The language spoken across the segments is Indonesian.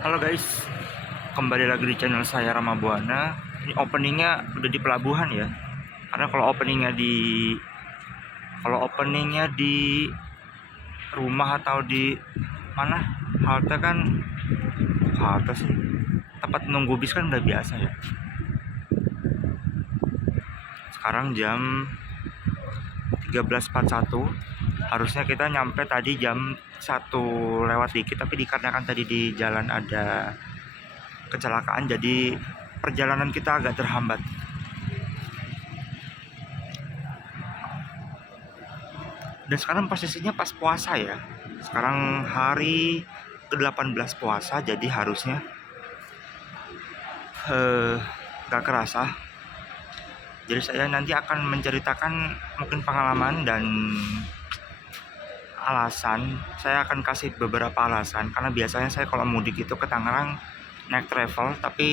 Halo guys, kembali lagi di channel saya Rama Buana. Ini openingnya udah di pelabuhan ya. Karena kalau openingnya di rumah atau di mana halte kan, halte sih, tempat nunggu bis kan udah biasa ya. Sekarang jam 13.41. Harusnya kita nyampe tadi jam 1 lewat dikit, tapi dikarenakan tadi di jalan ada kecelakaan, jadi perjalanan kita agak terhambat. Dan sekarang posisinya pas puasa ya. Sekarang hari ke-18 puasa, jadi harusnya gak kerasa. Jadi saya nanti akan menceritakan mungkin pengalaman dan alasan. Saya akan kasih beberapa alasan, karena biasanya saya kalau mudik itu ke Tangerang naik travel, tapi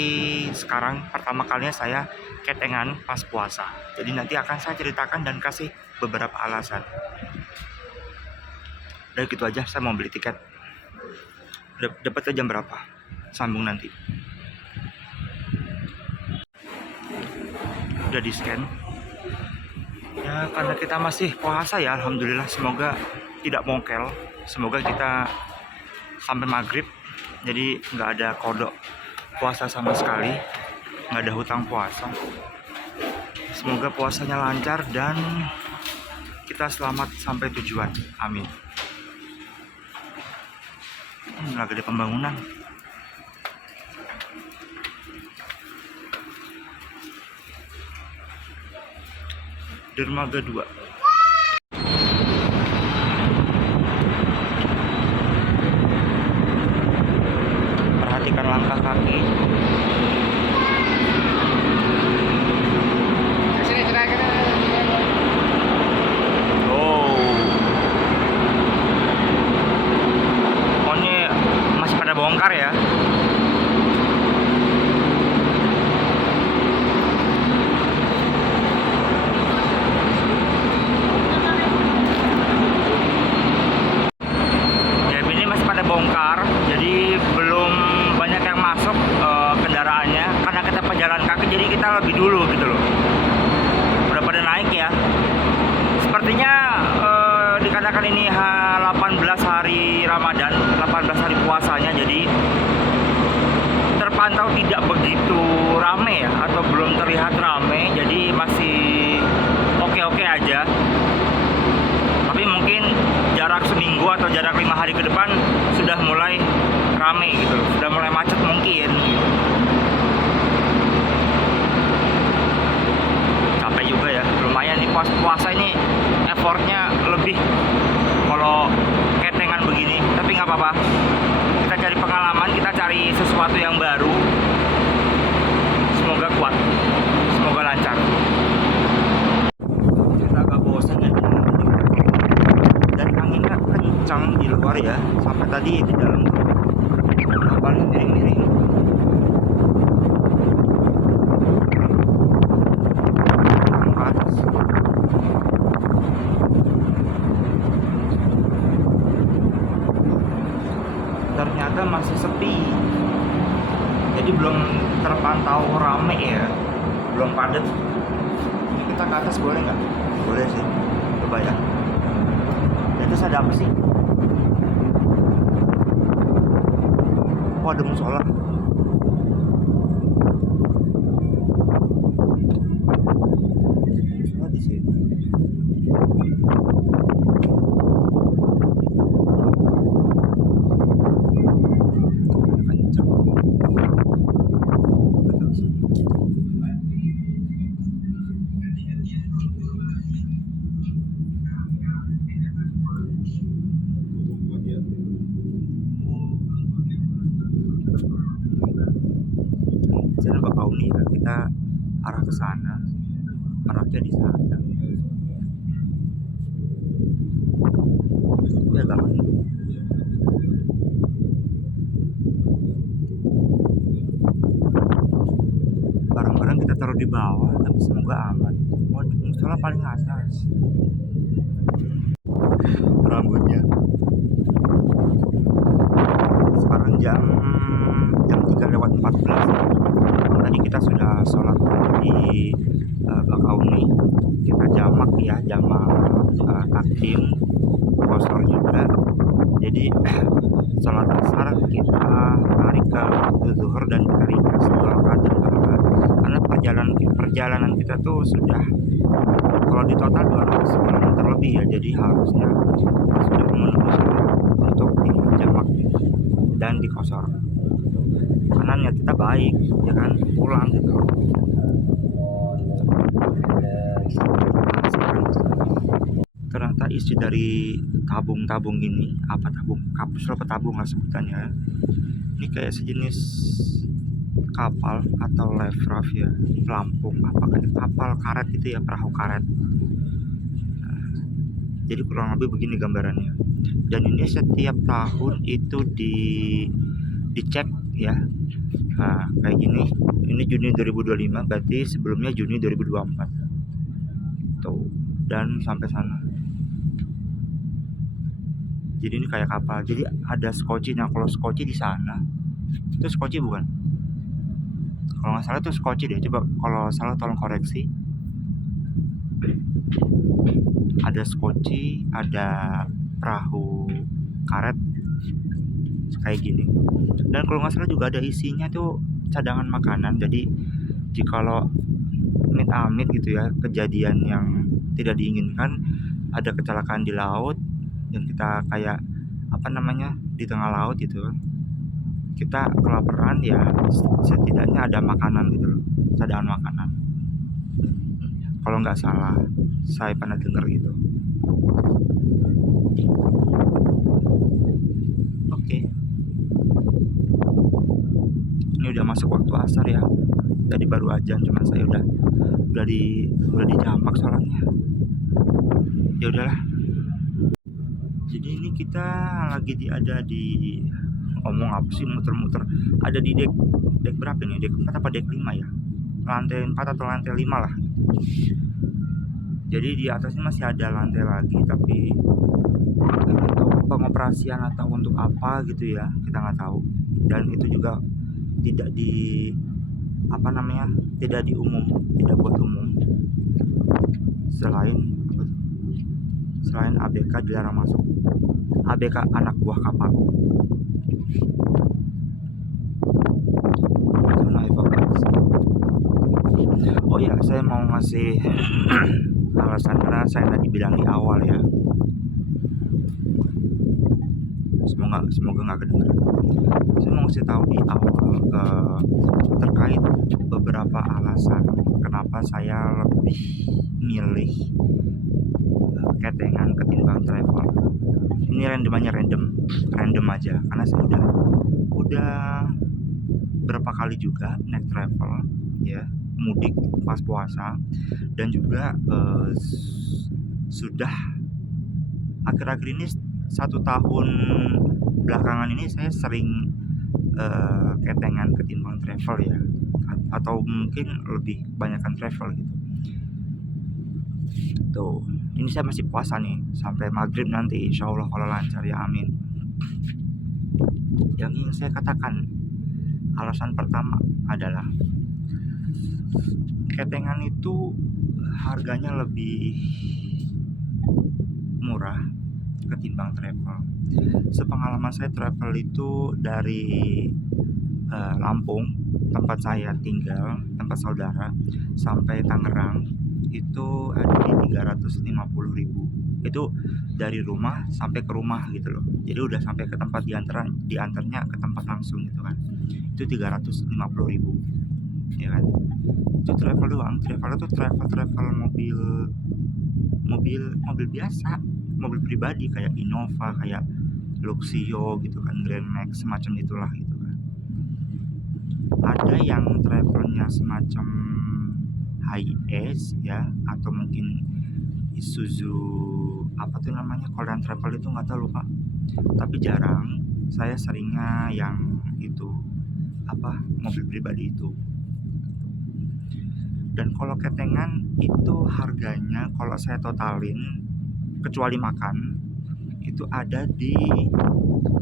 sekarang pertama kalinya saya ketengan pas puasa. Jadi nanti akan saya ceritakan dan kasih beberapa alasan. Udah gitu aja, saya mau beli tiket. Dapatnya jam berapa? Sambung nanti. Udah di scan ya, karena kita masih puasa ya, alhamdulillah. Semoga tidak mongkel, semoga kita sampai maghrib, jadi nggak ada kodok puasa sama sekali, nggak ada hutang puasa. Semoga puasanya lancar dan kita selamat sampai tujuan, amin. Lagi ada pembangunan. Dermaga 2. Perhatikan langkah kaki. Oh, pokoknya masih pada bongkar ya. Bongkar, jadi belum banyak yang masuk kendaraannya, karena kita pejalan kaki, jadi kita lebih dulu gitu loh. Udah pada naik ya. Sepertinya dikatakan ini 18 hari Ramadan, 18 hari puasanya, jadi terpantau tidak begitu rame ya, atau belum terlihat rame, jadi masih oke-oke aja. Tapi mungkin jarak seminggu atau jarak 5 hari ke depan sudah mulai rame gitu, sudah mulai macet mungkin gitu. Capek juga ya, lumayan nih puasa ini, effortnya lebih kalau ketengan begini, tapi nggak apa-apa. Kita cari pengalaman, kita cari sesuatu yang baru. Semoga kuat, semoga lancar. Kita agak bosan ya, dan anginnya kencang di luar ya, sampai tadi di dalam kapalnya miring-miring. Ternyata masih sepi, jadi belum terpantau rame ya, belum padat. Ini kita ke atas boleh nggak? Boleh sih, coba ya. Terus ada apa sih? Oh, ada musola. Musola di sini. Kencang. Jalan Bakauni ya, kita arah ke sana, arahnya di sana. Ya agak barang-barang kita taruh di bawah, tapi semoga aman. Mau musola paling atas. Rambutnya. Sekarang jam jam 3:14. Tadi kita sudah sholat di Bakauni, kita jamak ya, jamak takdim kosor juga. Jadi sholat asar kita tarik ke waktu zuhur dan kita ringkas 2 rakaat karena perjalanan kita tuh sudah, kalau di total 200 km lebih ya, jadi harusnya sudah memenuhi untuk di jamak dan di kosor, karena niat kita baik ya kan, pulang gitu. Ternyata isi dari tabung ini, apa tabung kapsul apa tabung lah sebutannya, ini kayak sejenis kapal atau life raft ya, pelampung apa kayak kapal karet gitu ya, perahu karet. Jadi kurang lebih begini gambarannya. Dan ini setiap tahun itu dicek ya. Nah, kayak gini. Ini Juni 2025, berarti sebelumnya Juni 2024. Tuh, dan sampai sana. Jadi ini kayak kapal. Jadi ada skoci. Nah, kalau skoci di sana, itu skoci bukan? Kalau nggak salah itu skoci deh. Coba kalau salah tolong koreksi. Ada skoci, ada perahu karet kayak gini. Dan kalau nggak salah juga ada isinya tuh cadangan makanan. Jadi jikalau amit-amit gitu ya, kejadian yang tidak diinginkan, ada kecelakaan di laut dan kita kayak apa namanya di tengah laut gitu, kita kelaparan ya, setidaknya ada makanan gitu loh, cadangan makanan. Kalau nggak salah, saya pernah dengar gitu. Oke. Ini udah masuk waktu asar ya. Tadi baru ajan, cuman saya udah di jamak sholatnya. Ya udahlah. Jadi ini kita lagi ada di ngomong apa sih, muter-muter. Ada di dek berapa nih? Dek 4 apa dek 5 ya? Lantai 4 atau lantai 5 lah. Jadi di atasnya masih ada lantai lagi, tapi untuk pengoperasian atau untuk apa gitu ya, kita nggak tahu. Dan itu juga tidak di apa namanya, tidak buat umum. Selain ABK dilarang masuk, ABK anak buah kapal. Zona evakuasi. Oh ya, saya mau ngasih alasan karena saya tadi bilang di awal ya. Semoga nggak kedengeran. Saya mau ngasih tahu di awal terkait beberapa alasan kenapa saya lebih milih ketengan ketimbang travel. Ini random aja, karena saya udah berapa kali juga naik travel ya, mudik pas puasa, dan juga sudah akhir-akhir ini 1 tahun belakangan ini saya sering ketengan ketimbang travel ya, atau mungkin lebih banyakkan travel gitu. Tuh, ini saya masih puasa nih sampai maghrib nanti, insya Allah kalau lancar ya, amin. Yang ingin saya katakan, alasan pertama adalah ketengan itu harganya lebih murah ketimbang travel. Sepengalaman saya, travel itu dari Lampung, tempat saya tinggal, tempat saudara, sampai Tangerang itu ada di 350.000. Itu dari rumah sampai ke rumah gitu loh. Jadi udah sampai ke tempat diantarnya ke tempat langsung gitu kan. Itu 350.000 ya kan. Itu travel doang. Travel itu travel mobil biasa, mobil pribadi kayak Innova, kayak Luxio gitu kan, Grand Max, semacam itulah gitu kan. Ada yang travelnya semacam Hiace ya, atau mungkin Isuzu apa tuh namanya, kalau yang travel itu nggak tahu, lupa, tapi jarang. Saya seringnya yang itu apa, mobil pribadi itu. Dan kalau ketengan itu harganya kalau saya totalin kecuali makan itu ada di,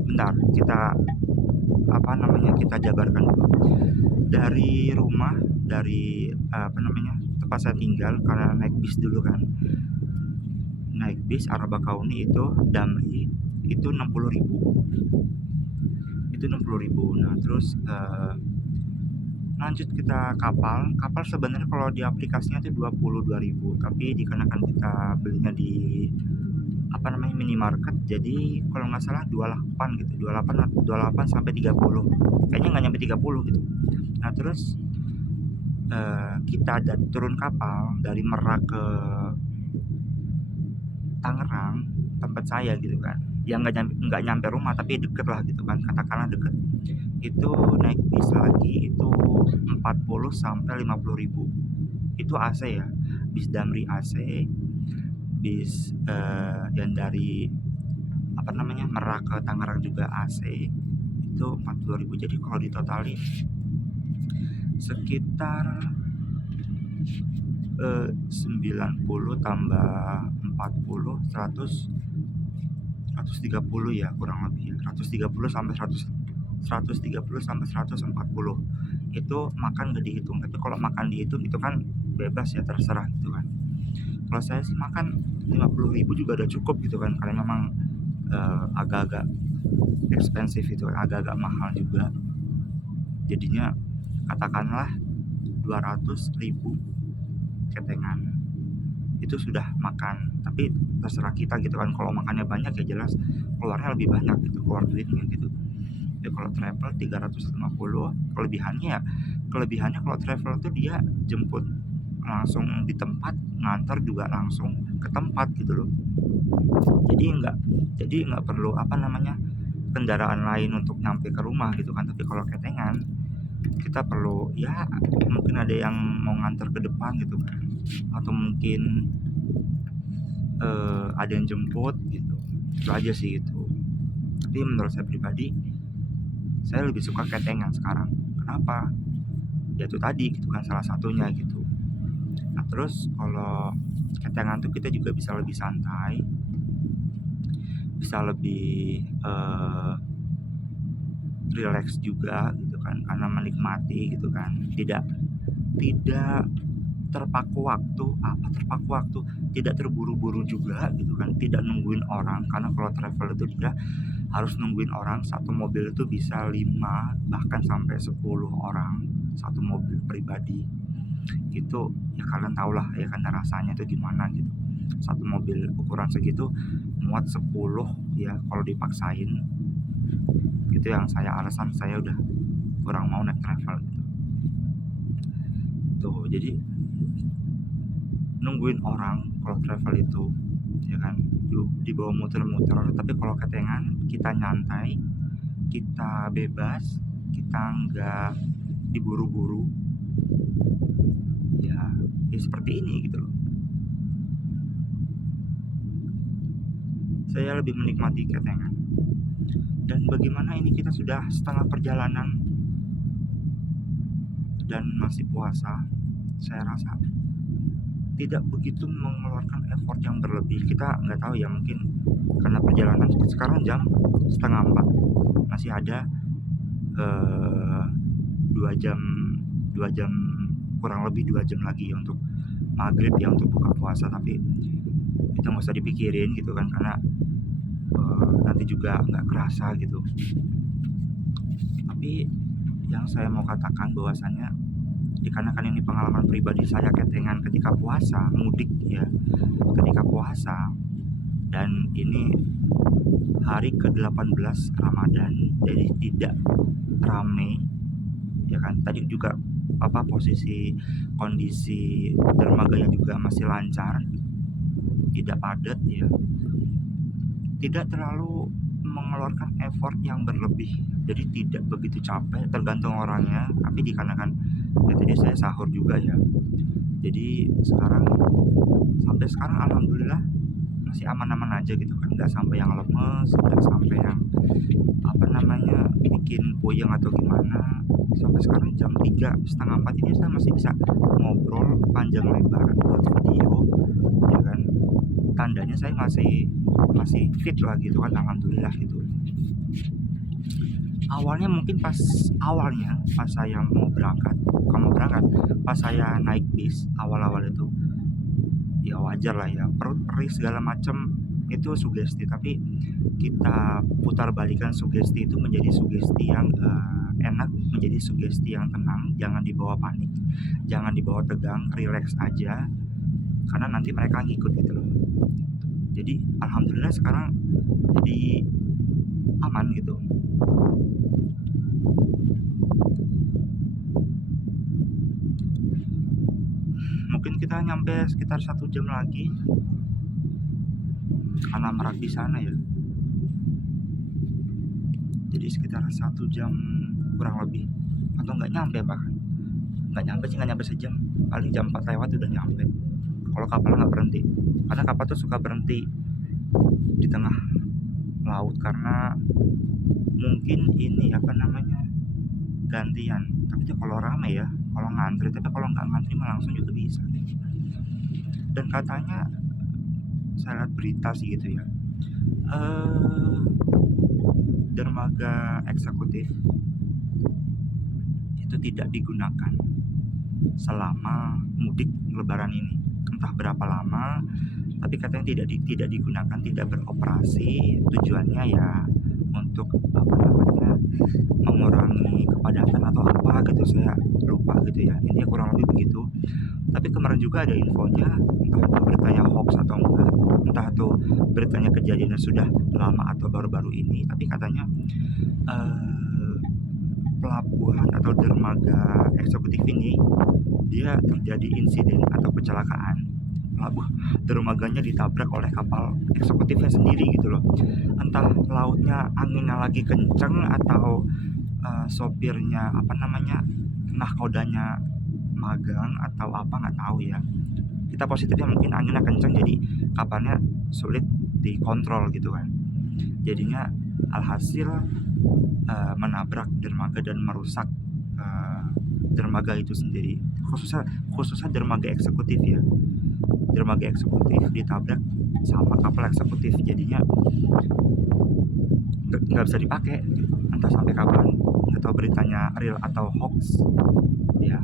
bentar kita apa namanya, kita jabarkan dulu. Dari rumah, dari apa namanya, tempat saya tinggal, karena naik bis dulu kan, naik bis Arabakauni itu Damri itu 60.000, itu 60.000. Nah terus lanjut kita kapal sebenarnya kalau di aplikasinya itu 22.000, tapi dikarenakan kita belinya di apa namanya, minimarket, jadi kalau nggak salah 28 gitu, 28 sampai 30, kayaknya nggak nyampe 30 gitu. Nah terus kita turun kapal dari Merak ke Tangerang, tempat saya gitu kan, yang nggak nyampe rumah tapi deket lah gitu kan, katakanlah deket. Itu naik bis lagi itu 40 sampai 50.000. Itu AC ya, bis Damri AC, bis yang dari apa namanya, Merak ke Tangerang juga AC, itu 40.000. Jadi kalau ditotalin sekitar 90 tambah 40 130 ya, kurang lebih ya, 130 sampai 140 itu makan gak dihitung. Tapi kalau makan dihitung itu kan bebas ya, terserah gitu kan. Kalau saya sih makan 50.000 juga udah cukup gitu kan, karena memang agak-agak ekspensif itu, agak-agak mahal juga. Jadinya katakanlah 200.000 ketengan itu sudah makan. Tapi terserah kita gitu kan, kalau makannya banyak ya jelas keluarnya lebih banyak gitu, keluar duitnya gitu. Ya kalau travel 350, kelebihannya kalau travel tuh dia jemput langsung di tempat, ngantar juga langsung ke tempat gitu loh. Jadi nggak perlu apa namanya, kendaraan lain untuk nyampe ke rumah gitu kan. Tapi kalau ketengan kita perlu ya, mungkin ada yang mau ngantar ke depan gitu kan, atau mungkin ada yang jemput gitu. Itu aja sih itu. Tapi menurut saya pribadi, saya lebih suka ketengan sekarang. Kenapa? Ya itu tadi gitu kan, salah satunya gitu. Nah terus kalau ketengan tuh kita juga bisa lebih santai, bisa lebih relax juga gitu kan, karena menikmati gitu kan, tidak terpaku waktu, tidak terburu-buru juga gitu kan, tidak nungguin orang. Karena kalau travel itu dia harus nungguin orang, satu mobil itu bisa 5 bahkan sampai 10 orang satu mobil pribadi gitu ya. Kalian tau lah ya, karena rasanya itu gimana gitu, satu mobil ukuran segitu muat 10 ya kalau dipaksain gitu. Yang alasan saya udah kurang mau naik travel gitu tuh. Jadi nungguin orang kalau travel itu ya kan, dibawa muter-muter. Tapi kalau ketengan kita nyantai, kita bebas, kita nggak diburu-buru ya seperti ini gitu loh. Saya lebih menikmati ketengan. Dan bagaimana ini kita sudah setengah perjalanan dan masih puasa, saya rasa tidak begitu mengeluarkan effort yang berlebih. Kita nggak tahu ya, mungkin karena perjalanan sekarang jam 3:30, masih ada 2 jam kurang lebih 2 jam lagi ya untuk maghrib ya, untuk buka puasa. Tapi itu nggak usah dipikirin gitu kan, karena nanti juga nggak kerasa gitu. Tapi yang saya mau katakan bahwasannya, dikarenakan ini pengalaman pribadi saya ketengan ketika puasa, mudik ya ketika puasa, dan ini hari ke-18 Ramadan, jadi tidak rame ya kan. Tadi juga kondisi dermaganya juga masih lancar, tidak padat ya, tidak terlalu mengeluarkan effort yang berlebih, jadi tidak begitu capek, tergantung orangnya. Tapi dikarenakan ya tadi saya sahur juga ya, jadi sampai sekarang alhamdulillah masih aman-aman aja gitu kan, nggak sampai yang lemes, nggak sampai yang bikin puyeng atau gimana. Sampai sekarang jam 3:30 ini saya masih bisa ngobrol panjang lebar buat video ya kan, tandanya saya masih fit lah gitu kan, alhamdulillah gitu. awalnya mungkin pas saya mau berangkat, kamu berangkat, pas saya naik bis awal-awal itu ya wajar lah ya, perut perih segala macam itu sugesti, tapi kita putar balikan sugesti itu menjadi sugesti yang enak, menjadi sugesti yang tenang, jangan dibawa panik, jangan dibawa tegang, relax aja, karena nanti mereka ngikut gitu loh. Jadi alhamdulillah sekarang jadi aman gitu. Mungkin kita nyampe sekitar 1 jam lagi karena merak di sana ya, jadi sekitar 1 jam kurang lebih, atau nggak nyampe, bahkan nggak nyampe sejam, paling jam 4 lewat udah nyampe kalau kapal nggak berhenti, karena kapal tuh suka berhenti di tengah laut karena mungkin ini apa namanya gantian, tapi itu kalau rame ya, kalau ngantri, tapi kalau nggak ngantri mah langsung juga bisa. Dan katanya saya lihat berita sih gitu ya, dermaga eksekutif itu tidak digunakan selama mudik lebaran ini, entah berapa lama, tapi katanya tidak digunakan, tidak beroperasi. Tujuannya ya untuk apa namanya mengurangi kepadatan atau apa gitu, saya lupa gitu ya, intinya kurang lebih begitu. Tapi kemarin juga ada infonya, entah itu beritanya hoax atau enggak, entah itu beritanya kejadiannya sudah lama atau baru-baru ini, tapi katanya pelabuhan atau dermaga eksekutif ini dia terjadi insiden atau kecelakaan, dermaganya ditabrak oleh kapal eksekutifnya sendiri gitu loh. Entah lautnya anginnya lagi kenceng atau sopirnya apa namanya nahkodanya magang atau apa, nggak tahu ya. Kita positifnya mungkin anginnya kenceng jadi kapalnya sulit dikontrol gitu kan, jadinya alhasil menabrak dermaga dan merusak dermaga itu sendiri, khususnya dermaga eksekutif ya. Dermaga eksekutif ditabrak sama kapal eksekutif, jadinya nggak bisa dipakai, entah sampai kapan, nggak tahu beritanya real atau hoax ya.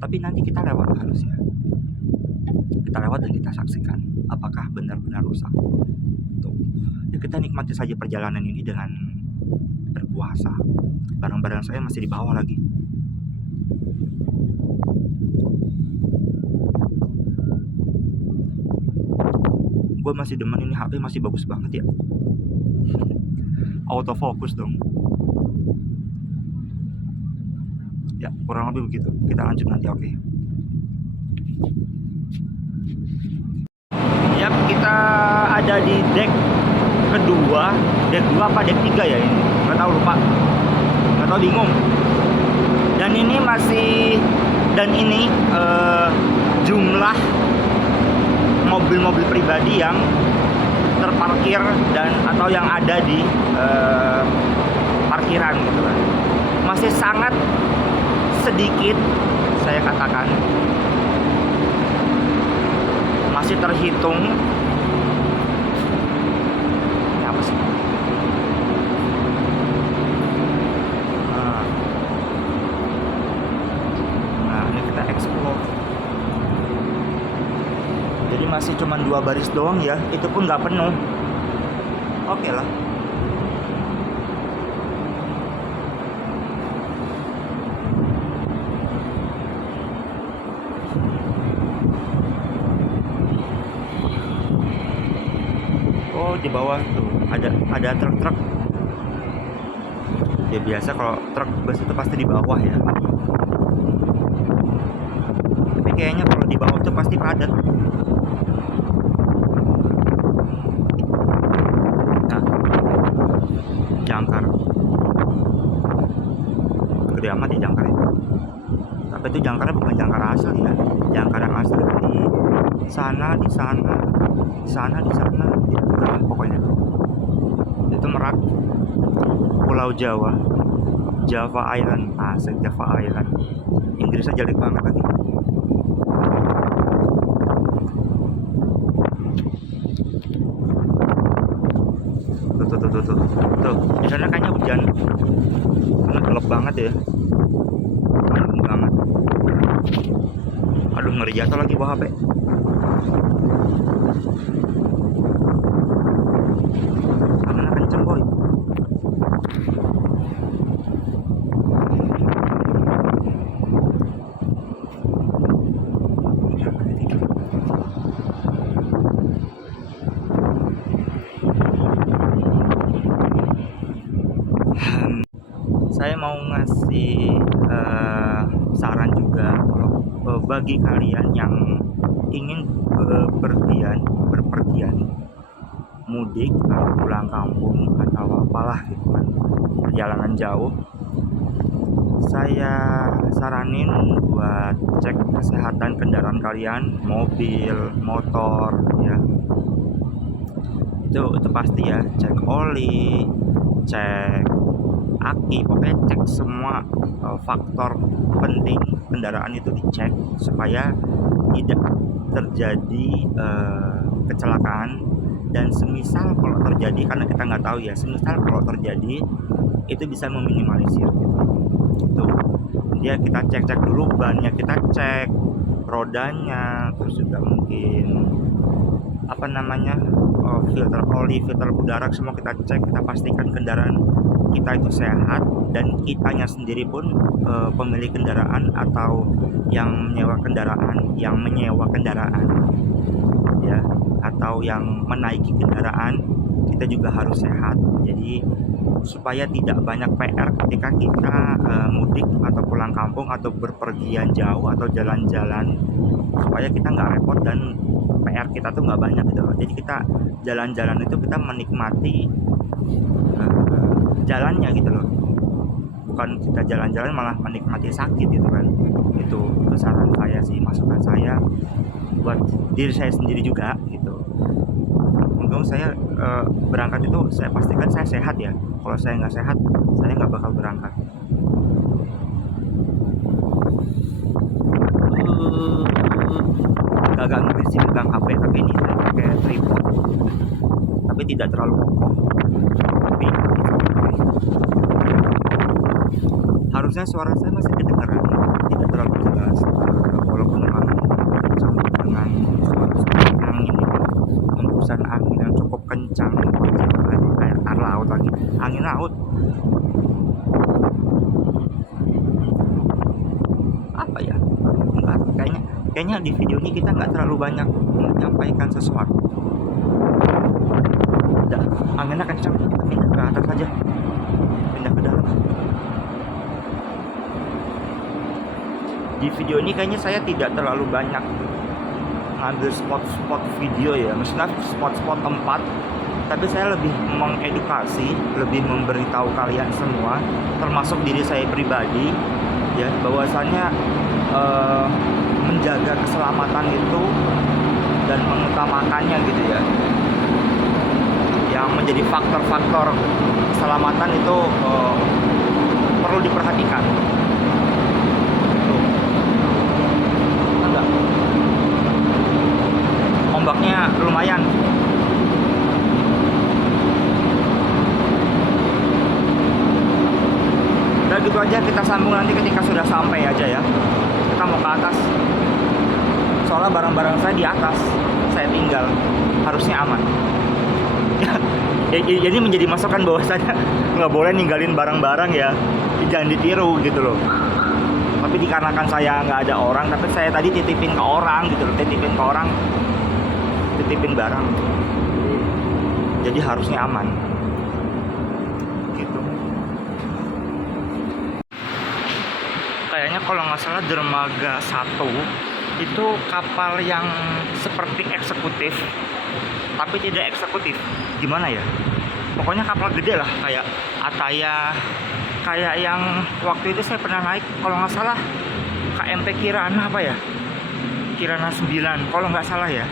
Tapi nanti kita lewat, harusnya kita lewat dan kita saksikan apakah benar-benar rusak. Tuh, ya kita nikmati saja perjalanan ini dengan berpuasa. Barang-barang saya masih di bawah lagi. Gue masih demen ini, HP masih bagus banget ya, autofocus dong ya, kurang lebih begitu. Kita lanjut nanti, oke? Yap, kita ada di deck kedua apa deck 3 ya ini, nggak tahu, lupa, nggak tahu, bingung. Dan ini jumlah mobil-mobil pribadi yang terparkir dan atau yang ada di parkiran gitu kan, masih sangat sedikit, saya katakan masih terhitung. Ini apa sih? Nah, ini kita explore. Jadi masih cuma 2 baris doang ya, itu pun nggak penuh. Oke lah. Oh, di bawah tuh ada truk-truk. Ya biasa kalau truk bus itu pasti di bawah ya. Tapi kayaknya kalau di bawah tuh pasti padat. Nah, jangkar. Gede amat ya jangkar itu. Tapi itu jangkarnya bukan jangkar asli ya. Jangkar yang asli di sana, di sana, di sana, di sana, nah, pokoknya itu Merak, Pulau Jawa, Java Island, asik Java Island. Inggrisnya jelek banget lagi. Tuh. tuh. Di sana kayaknya hujan karena gelap banget ya, malam banget. Aduh, ngeri jatuh lagi bawa HP. Anginnya kenceng boy. Saya mau ngasih saran juga kalau bagi kalian yang ingin berpergian mudik atau pulang kampung atau apalah gitu kan, perjalanan jauh, saya saranin buat cek kesehatan kendaraan kalian, mobil, motor ya. Itu pasti ya, cek oli, cek aki, pokoknya cek semua faktor penting kendaraan itu dicek supaya tidak terjadi kecelakaan. Dan semisal kalau terjadi, karena kita nggak tahu ya, semisal kalau terjadi itu bisa meminimalisir gitu. Ya kita cek dulu bannya, kita cek rodanya, terus juga mungkin apa namanya, filter oli, filter udara, semua kita cek, kita pastikan kendaraan kita itu sehat, dan kitanya sendiri pun pemilik kendaraan atau yang menyewa kendaraan ya, atau yang menaiki kendaraan, kita juga harus sehat. Jadi supaya tidak banyak PR ketika kita mudik atau pulang kampung atau berpergian jauh atau jalan-jalan, supaya kita nggak repot dan PR kita tuh nggak banyak gitu loh. Jadi kita jalan-jalan itu kita menikmati jalannya gitu loh, bukan kita jalan-jalan malah menikmati sakit gitu kan. Itu saran saya sih, masukan saya buat diri saya sendiri juga gitu. Untung saya berangkat itu saya pastikan saya sehat ya. Kalau saya nggak sehat, saya nggak bakal berangkat. Agak ngeri sih pegang HP, tapi ini saya pakai tripod, tapi tidak terlalu kokoh. Tapi harusnya suara saya masih kedengaran, tidak terlalu jelas, walaupun memang campur dengan suara angin, hembusan angin yang cukup kencang, kayak air laut lagi, angin laut. Apa ya? Enggak, kayaknya di video ini kita nggak terlalu banyak menyampaikan sesuatu. Udah, anginnya kencang, pindah ke atas aja, pindah ke dalam. Di video ini kayaknya saya tidak terlalu banyak ngambil spot-spot video ya, maksudnya spot-spot tempat, tapi saya lebih mengedukasi, lebih memberitahu kalian semua, termasuk diri saya pribadi ya, bahwasannya menjaga keselamatan itu dan mengutamakannya gitu ya, yang menjadi faktor-faktor keselamatan itu perlu diperhatikan. Ombaknya lumayan. Udah gitu aja, kita sambung nanti ketika sudah sampai aja ya. Kita mau ke atas, soalnya barang-barang saya di atas, saya tinggal, harusnya aman. Jadi menjadi masukan bahwasanya nggak boleh ninggalin barang-barang ya, jangan ditiru gitu loh. Tapi dikarenakan saya nggak ada orang, tapi saya tadi titipin ke orang gitu loh, titipin barang, jadi harusnya aman gitu. Kayaknya kalau nggak salah dermaga 1 itu kapal yang seperti eksekutif tapi tidak eksekutif, gimana ya, pokoknya kapal gede lah, kayak Ataya, kayak yang waktu itu saya pernah naik kalau nggak salah KMP Kirana, apa ya, Kirana 9 kalau nggak salah ya.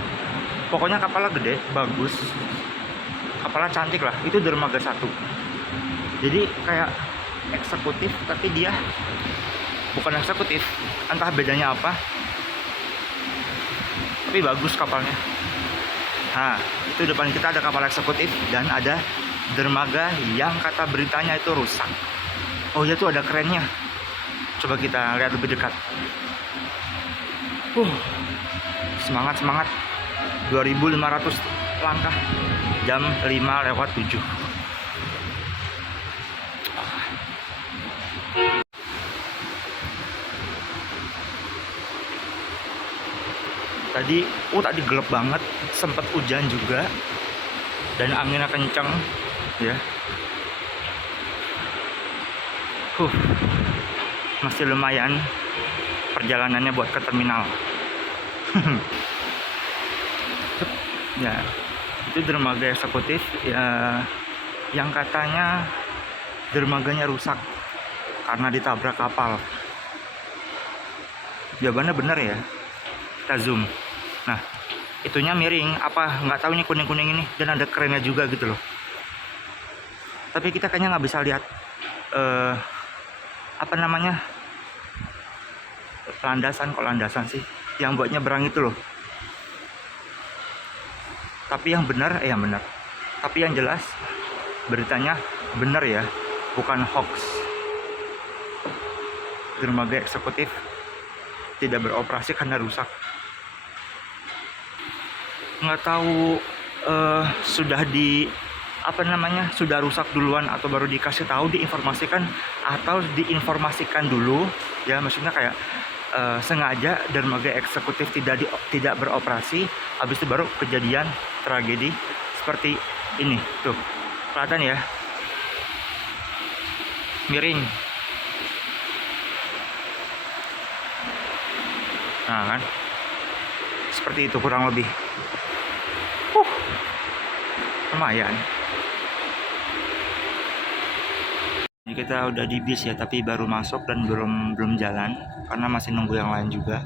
Pokoknya kapalnya gede, bagus, kapalnya cantik lah. Itu dermaga 1. Jadi kayak eksekutif, tapi dia bukan eksekutif. Entah bedanya apa, tapi bagus kapalnya. Nah, itu depan kita ada kapal eksekutif dan ada dermaga yang kata beritanya itu rusak. Oh ya, tuh ada kerennya. Coba kita lihat lebih dekat. Semangat semangat. 2.500 langkah, jam 5:07. Tadi gelap banget, sempat hujan juga dan anginnya kencang ya. Masih lumayan perjalanannya buat ke terminal. Ya, itu dermaga eksekutif ya, yang katanya dermaganya rusak karena ditabrak kapal. Jawabannya benar ya. Kita zoom. Nah, itunya miring, apa nggak tahu, ini kuning-kuning ini, dan ada kerennya juga gitu loh. Tapi kita kayaknya nggak bisa lihat apa namanya, landasan, kok landasan sih yang buat nyebrang itu loh. Tapi yang benar, yang benar. Tapi yang jelas beritanya benar ya, bukan hoax. Dermaga eksekutif tidak beroperasi karena rusak. Nggak tahu sudah sudah rusak duluan atau baru dikasih tahu, diinformasikan, atau diinformasikan dulu ya, maksudnya kayak sengaja dermaga eksekutif tidak beroperasi, habis itu baru kejadian tragedi seperti ini. Tuh kelihatan ya, miring. Nah kan, seperti itu kurang lebih. Lumayan. Ini kita udah di bis ya, tapi baru masuk dan belum jalan karena masih nunggu yang lain juga.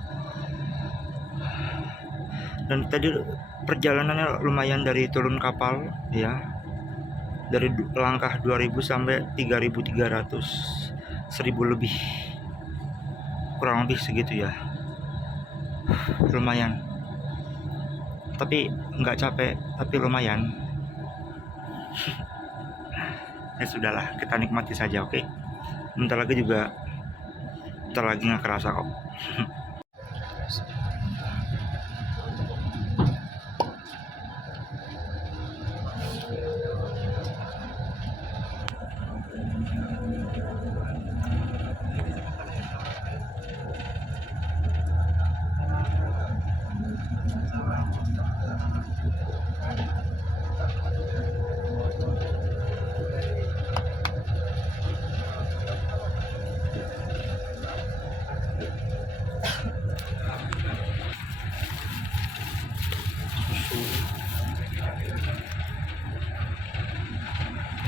Dan tadi perjalanannya lumayan dari turun kapal ya, dari langkah 2000 sampai 3300, 1000 lebih, kurang lebih segitu ya. Lumayan, tapi nggak capek, tapi lumayan. Ya sudahlah, kita nikmati saja, oke? Bentar lagi nggak kerasa kok.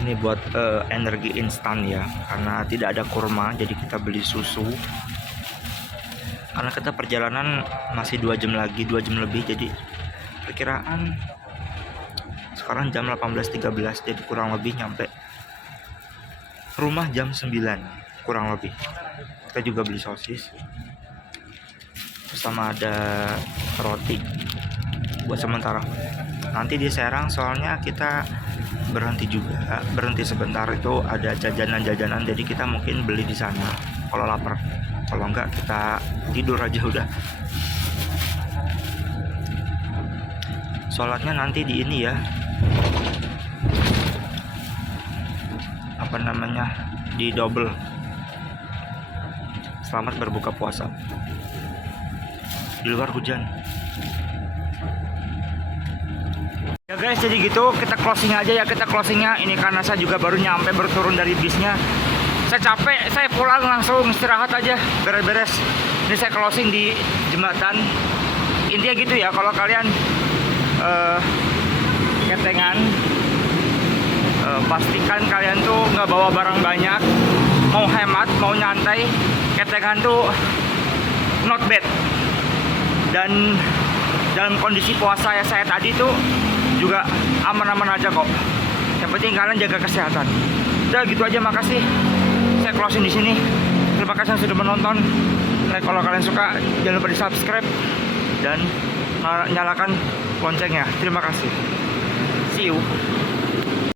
Ini buat energi instan ya, karena tidak ada kurma, jadi kita beli susu. Karena kita perjalanan masih 2 jam lagi, 2 jam lebih, jadi perkiraan sekarang jam 18.13, jadi kurang lebih nyampe rumah jam 9 kurang lebih. Kita juga beli sosis, terus sama ada roti buat sementara. Nanti di Serang soalnya kita berhenti sebentar, itu ada jajanan-jajanan, jadi kita mungkin beli di sana kalau lapar. Kalau enggak kita tidur aja udah. Sholatnya nanti di ini ya, apa namanya, di double. Selamat berbuka puasa. Di luar hujan. Ya guys, jadi gitu, kita closing aja ya, ini karena saya juga baru turun dari bisnya. Saya capek, saya pulang langsung istirahat aja, beres-beres. Ini saya closing di jembatan. Intinya gitu ya, kalau kalian ketengan, pastikan kalian tuh nggak bawa barang banyak, mau hemat, mau nyantai. Ketengan tuh not bad. Dan dalam kondisi puasa ya saya tadi tuh juga aman-aman aja kok. Yang penting kalian jaga kesehatan. Udah gitu aja, makasih. Saya closing di sini. Terima kasih yang sudah menonton. Kalau kalian suka, jangan lupa di subscribe dan nyalakan loncengnya. Terima kasih. See you.